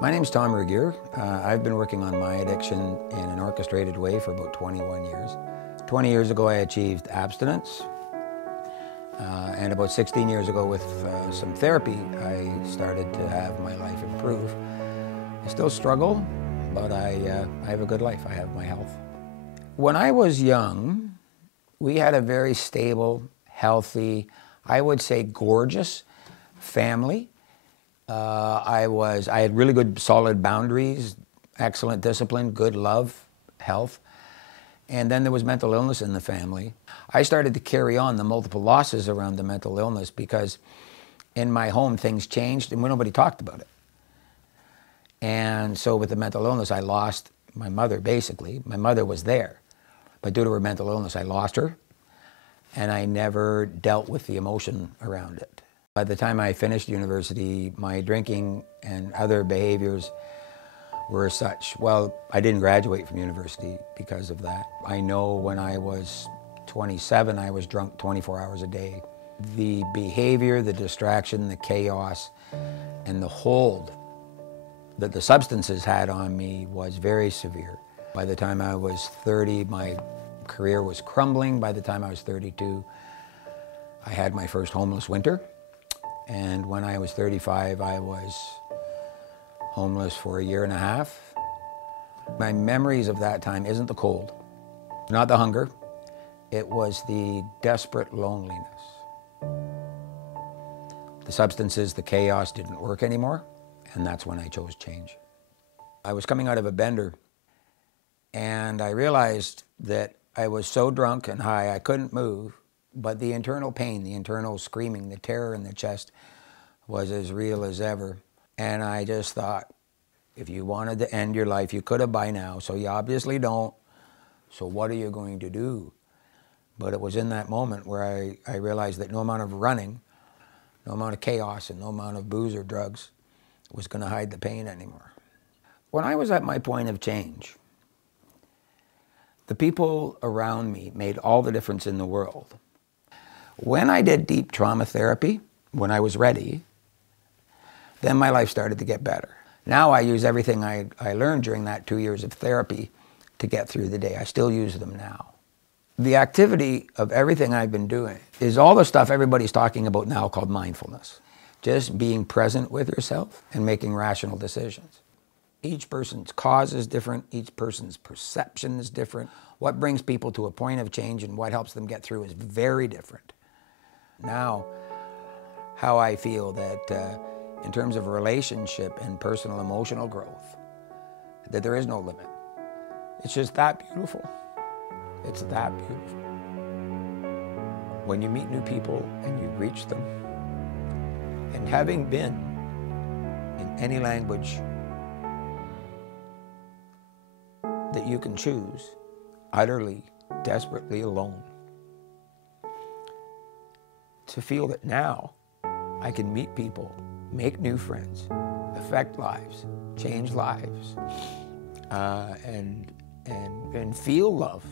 My name's Tom Regehr. I've been working on my addiction in an orchestrated way for about 21 years. 20 years ago I achieved abstinence, and about 16 years ago with some therapy I started to have my life improve. I still struggle, but I have a good life. I have my health. When I was young, we had a very stable, healthy, I would say gorgeous family. I had really good solid boundaries, excellent discipline, good love, health. And then there was mental illness in the family. I started to carry on the multiple losses around the mental illness because in my home things changed and nobody talked about it. And so with the mental illness, I lost my mother basically. My mother was there, but due to her mental illness, I lost her, and I never dealt with the emotion around it. By the time I finished university, my drinking and other behaviors were such. Well, I didn't graduate from university because of that. I know when I was 27, I was drunk 24 hours a day. The behavior, the distraction, the chaos, and the hold that the substances had on me was very severe. By the time I was 30, my career was crumbling. By the time I was 32, I had my first homeless winter. And when I was 35, I was homeless for a year and a half. My memories of that time isn't the cold, not the hunger. It was the desperate loneliness. The substances, the chaos didn't work anymore, and that's when I chose change. I was coming out of a bender, and I realized that I was so drunk and high I couldn't move, but the internal pain, the internal screaming, the terror in the chest was as real as ever. And I just thought, if you wanted to end your life, you could have by now, so you obviously don't. So what are you going to do? But it was in that moment where I realized that no amount of running, no amount of chaos, and no amount of booze or drugs was going to hide the pain anymore. When I was at my point of change, the people around me made all the difference in the world. When I did deep trauma therapy, when I was ready, then my life started to get better. Now I use everything I learned during that 2 years of therapy to get through the day. I still use them now. The activity of everything I've been doing is all the stuff everybody's talking about now called mindfulness. Just being present with yourself and making rational decisions. Each person's cause is different. Each person's perception is different. What brings people to a point of change and what helps them get through is very different. Now, how I feel that in terms of relationship and personal emotional growth, that there is no limit. It's just that beautiful. It's that beautiful. When you meet new people and you reach them, and having been in any language that you can choose, utterly, desperately alone, to feel that now I can meet people, make new friends, affect lives, change lives, and feel love.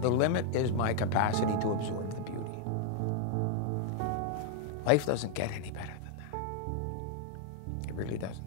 The limit is my capacity to absorb the beauty. Life doesn't get any better than that. It really doesn't.